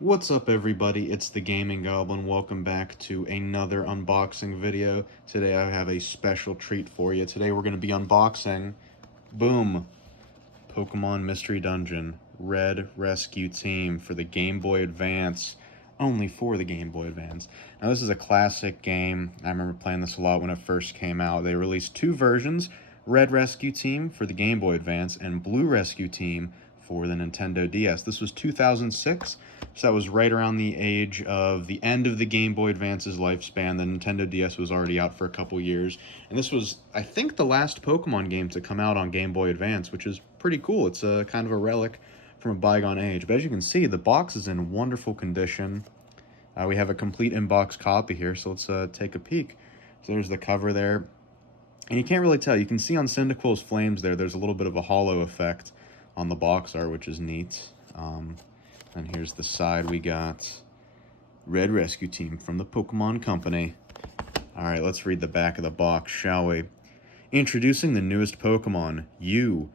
What's up everybody, it's the Gaming Goblin. Welcome back to another unboxing video. Today I have a special treat for you. Today we're going to be unboxing, boom, Pokemon Mystery Dungeon Red Rescue Team for the Game Boy Advance. Only for the Game Boy Advance. Now this is a classic game. I remember playing this a lot when it first came out. They released two versions, Red Rescue Team for the Game Boy Advance and Blue Rescue Team for the Nintendo DS. This was 2006, so that was right around the age of the end of the Game Boy Advance's lifespan. The Nintendo DS was already out for a couple years, and this was, I think, the last Pokemon game to come out on Game Boy Advance, which is pretty cool. It's a kind of a relic from a bygone age. But as you can see, the box is in wonderful condition. We have a complete in-box copy here, so let's take a peek. So there's the cover there, and you can't really tell. You can see on Cyndaquil's flames there's a little bit of a hollow effect on the box art, which is neat. And here's the side. We got Red Rescue Team from the Pokemon Company. Alright, let's read the back of the box, shall we? Introducing the newest Pokemon, you.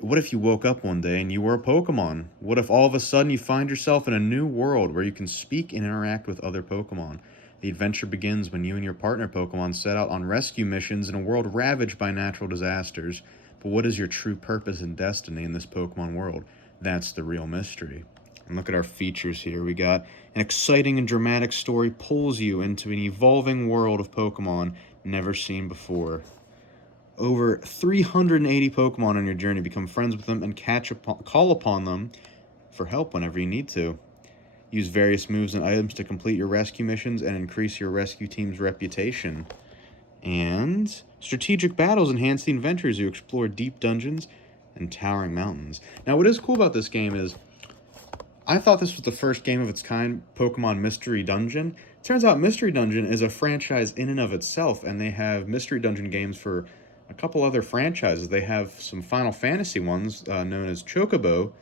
What if you woke up one day and you were a Pokemon? What if all of a sudden you find yourself in a new world where you can speak and interact with other Pokemon? The adventure begins when you and your partner Pokemon set out on rescue missions in a world ravaged by natural disasters. But what is your true purpose and destiny in this Pokemon world? That's the real mystery. And look at our features here. We got an exciting and dramatic story pulls you into an evolving world of Pokemon never seen before. Over 380 Pokemon on your journey. Become friends with them and call upon them for help whenever you need to. Use various moves and items to complete your rescue missions and increase your rescue team's reputation. And strategic battles enhance the adventures. You explore deep dungeons and towering mountains. Now, what is cool about this game is, I thought this was the first game of its kind, Pokemon Mystery Dungeon. Turns out Mystery Dungeon is a franchise in and of itself, and they have Mystery Dungeon games for a couple other franchises. They have some Final Fantasy ones known as Chocobo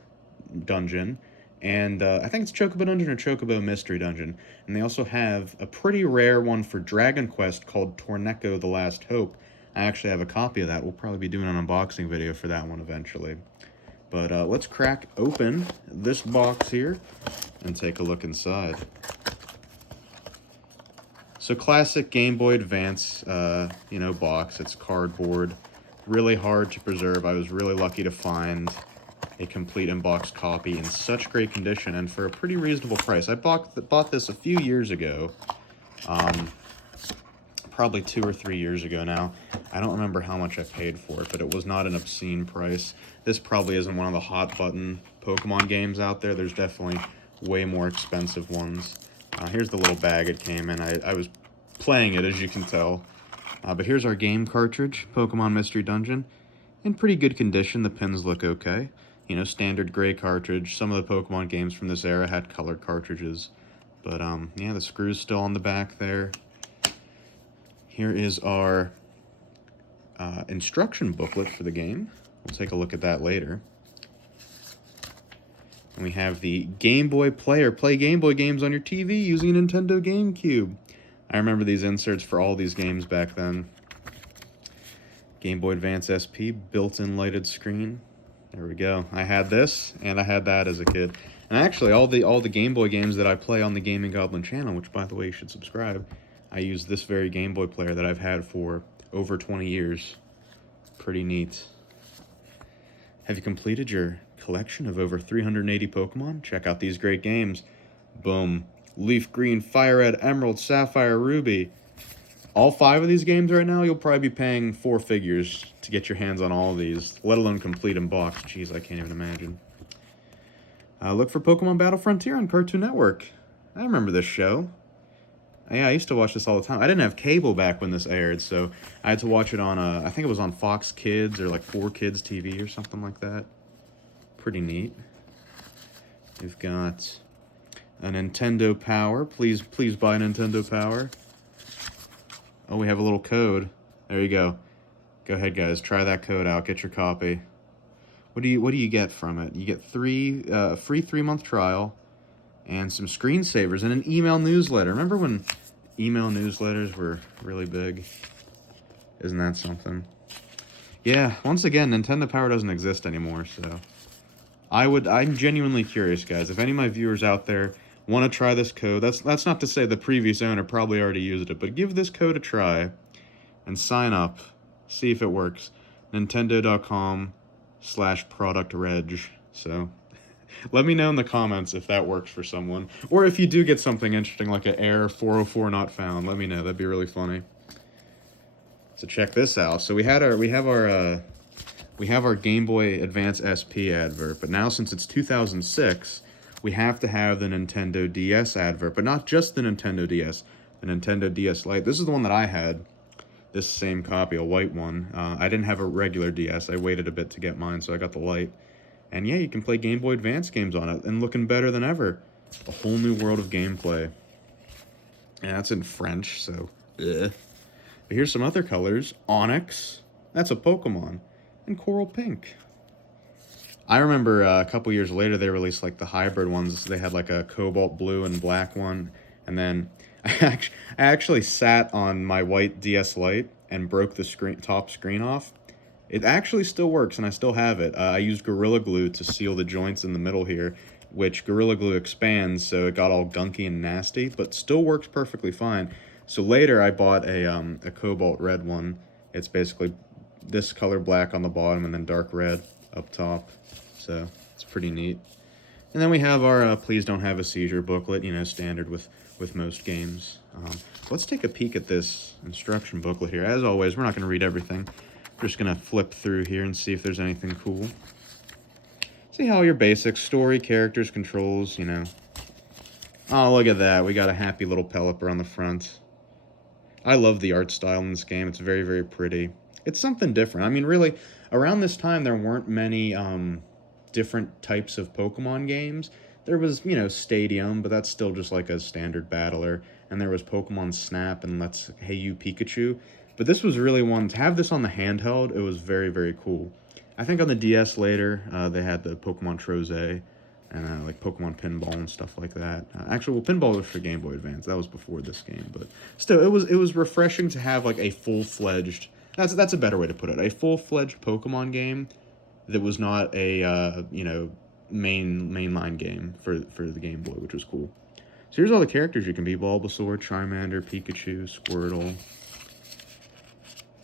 Dungeon, and I think it's Chocobo Dungeon or Chocobo Mystery Dungeon. And they also have a pretty rare one for Dragon Quest called Torneko the Last Hope. I actually have a copy of that. We'll probably be doing an unboxing video for that one eventually. But let's crack open this box here and take a look inside. So classic Game Boy Advance, box. It's cardboard, really hard to preserve. I was really lucky to find a complete in-box copy in such great condition and for a pretty reasonable price. I bought this a few years ago, probably 2 or 3 years ago now. I don't remember how much I paid for it, but it was not an obscene price. This probably isn't one of the hot button Pokemon games out there. There's definitely way more expensive ones. Here's the little bag it came in. I was playing it, as you can tell. But here's our game cartridge, Pokemon Mystery Dungeon. In pretty good condition. The pins look okay. You know, standard gray cartridge. Some of the Pokemon games from this era had colored cartridges. But, yeah, the screw's still on the back there. Here is our instruction booklet for the game. We'll take a look at that later. And we have the Game Boy player. Play Game Boy games on your TV using a Nintendo GameCube. I remember these inserts for all these games back then. Game Boy Advance SP, built-in lighted screen. There we go. I had this, and I had that as a kid. And actually, all the Game Boy games that I play on the Gaming Goblin channel, which, by the way, you should subscribe, I use this very Game Boy player that I've had for over 20 years. Pretty neat. Have you completed your collection of over 380 Pokemon? Check out these great games. Boom. Leaf Green, Fire Red, Emerald, Sapphire, Ruby. All 5 of these games right now, you'll probably be paying 4 figures to get your hands on all of these, let alone complete in box. Jeez, I can't even imagine. Look for Pokemon Battle Frontier on Cartoon Network. I remember this show. Yeah, I used to watch this all the time. I didn't have cable back when this aired, so I had to watch it on, I think it was on Fox Kids or like 4Kids TV or something like that. Pretty neat. We've got a Nintendo Power. Please buy Nintendo Power. Oh, we have a little code. There you go. Go ahead, guys. Try that code out. Get your copy. What do you get from it? You get free 3-month trial and some screensavers and an email newsletter. Remember when email newsletters were really big? Isn't that something? Yeah, once again, Nintendo Power doesn't exist anymore, so I'm genuinely curious, guys. If any of my viewers out there Want to try this code? That's not to say the previous owner probably already used it, but give this code a try and sign up. See if it works. Nintendo.com/productreg. So let me know in the comments if that works for someone. Or if you do get something interesting like an error 404 not found, let me know. That'd be really funny. So check this out. So we have our Game Boy Advance SP advert, but now since it's 2006, we have to have the Nintendo DS advert, but not just the Nintendo DS, the Nintendo DS Lite. This is the one that I had, this same copy, a white one. I didn't have a regular DS. I waited a bit to get mine, so I got the Lite. And yeah, you can play Game Boy Advance games on it, and looking better than ever. A whole new world of gameplay. And that's in French, so But here's some other colors. Onyx, that's a Pokemon, and Coral Pink. I remember a couple years later they released like the hybrid ones. They had like a cobalt blue and black one, and then I actually sat on my white DS Lite and broke the top screen off. It actually still works, and I still have it. I used Gorilla Glue to seal the joints in the middle here, which Gorilla Glue expands, so it got all gunky and nasty, but still works perfectly fine. So later I bought a cobalt red one. It's basically this color black on the bottom and then dark red up top. So it's pretty neat. And then we have our Please Don't Have a Seizure booklet, you know, standard with most games. Let's take a peek at this instruction booklet here. As always, we're not going to read everything. We're just going to flip through here and see if there's anything cool. See how your basics, story, characters, controls, you know. Oh, look at that. We got a happy little Pelipper on the front. I love the art style in this game. It's very, very pretty. It's something different. I mean, really, around this time, there weren't many different types of Pokemon games. There was, you know, Stadium, but that's still just like a standard battler. And there was Pokemon Snap and Let's Hey You Pikachu. But this was really one, to have this on the handheld, it was very, very cool. I think on the DS later, they had the Pokemon Troze and like Pokemon Pinball and stuff like that. Actually, well, Pinball was for Game Boy Advance. That was before this game, but still, it was refreshing to have like a full-fledged, that's a better way to put it, a full-fledged Pokemon game that was not a you know, mainline game for the Game Boy, which was cool. So here's all the characters you can be: Bulbasaur, Charmander, Pikachu, Squirtle,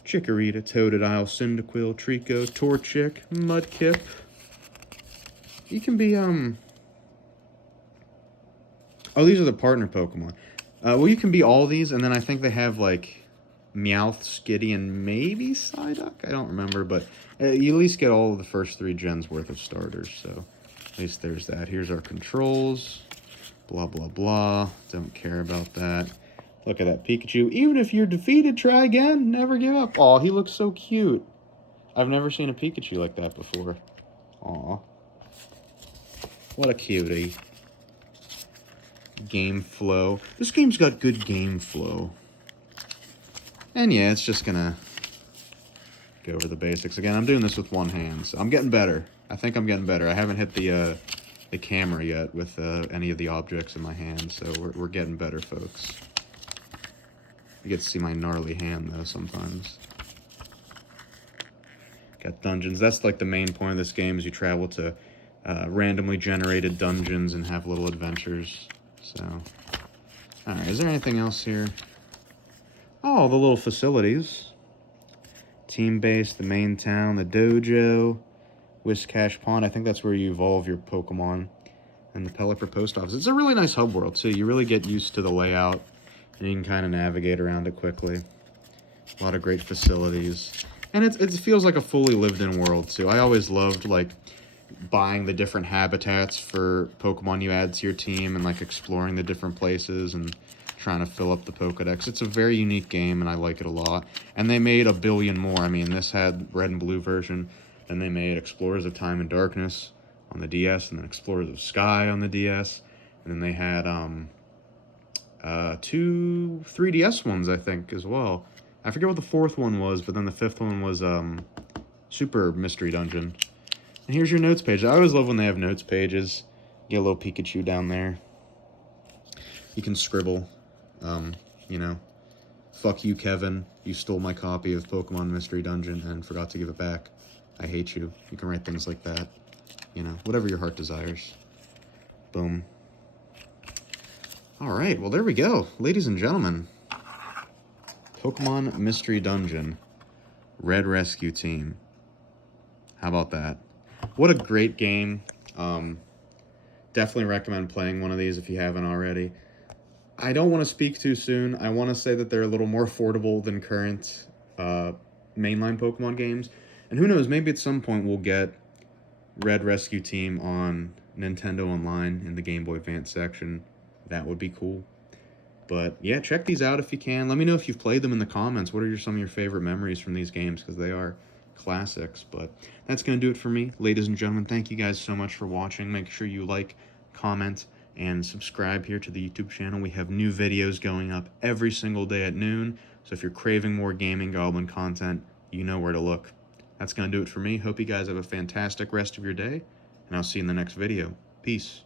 Chikorita, Totodile, Cyndaquil, Trico, Torchic, Mudkip. You can be, oh, these are the partner Pokemon. Well, you can be all these, and then I think they have, like, Meowth, Skitty, and maybe Psyduck? I don't remember, but you at least get all of the first 3 gens worth of starters, so at least there's that. Here's our controls. Blah, blah, blah. Don't care about that. Look at that Pikachu. Even if you're defeated, try again. Never give up. Aw, he looks so cute. I've never seen a Pikachu like that before. Aw. What a cutie. Game flow. This game's got good game flow. And yeah, it's just gonna go over the basics again. I'm doing this with one hand, so I'm getting better. I think I'm getting better. I haven't hit the camera yet with any of the objects in my hand, so we're getting better, folks. You get to see my gnarly hand, though, sometimes. Got dungeons. That's like the main point of this game, is you travel to randomly generated dungeons and have little adventures. So, alright, is there anything else here? Oh, the little facilities. Team base, the main town, the dojo, Whiscash Pond. I think that's where you evolve your Pokemon. And the Pelipper post office. It's a really nice hub world, too. You really get used to the layout, and you can kind of navigate around it quickly. A lot of great facilities. And it feels like a fully lived-in world, too. I always loved, like, buying the different habitats for Pokemon you add to your team and, like, exploring the different places and trying to fill up the Pokedex. It's a very unique game, and I like it a lot. And they made a billion more. I mean, this had Red and Blue version, then they made Explorers of Time and Darkness on the DS, and then Explorers of Sky on the DS, and then they had 2 3DS ones, I think, as well. I forget what the 4th one was, but then the 5th one was Super Mystery Dungeon. And here's your notes page. I always love when they have notes pages. Get a little Pikachu down there. You can scribble, you know, fuck you, Kevin. You stole my copy of Pokemon Mystery Dungeon and forgot to give it back. I hate you. You can write things like that. You know, whatever your heart desires. Boom. All right, well, there we go. Ladies and gentlemen, Pokemon Mystery Dungeon, Red Rescue Team. How about that? What a great game. Definitely recommend playing one of these if you haven't already. I don't want to speak too soon. I want to say that they're a little more affordable than current mainline Pokemon games. And who knows, maybe at some point we'll get Red Rescue Team on Nintendo Online in the Game Boy Advance section. That would be cool. But yeah, check these out if you can. Let me know if you've played them in the comments. What are some of your favorite memories from these games? Because they are classics. But that's going to do it for me. Ladies and gentlemen, thank you guys so much for watching. Make sure you like, comment, and subscribe here to the YouTube channel. We have new videos going up every single day at noon. So if you're craving more Gaming Goblin content, you know where to look. That's going to do it for me. Hope you guys have a fantastic rest of your day. And I'll see you in the next video. Peace.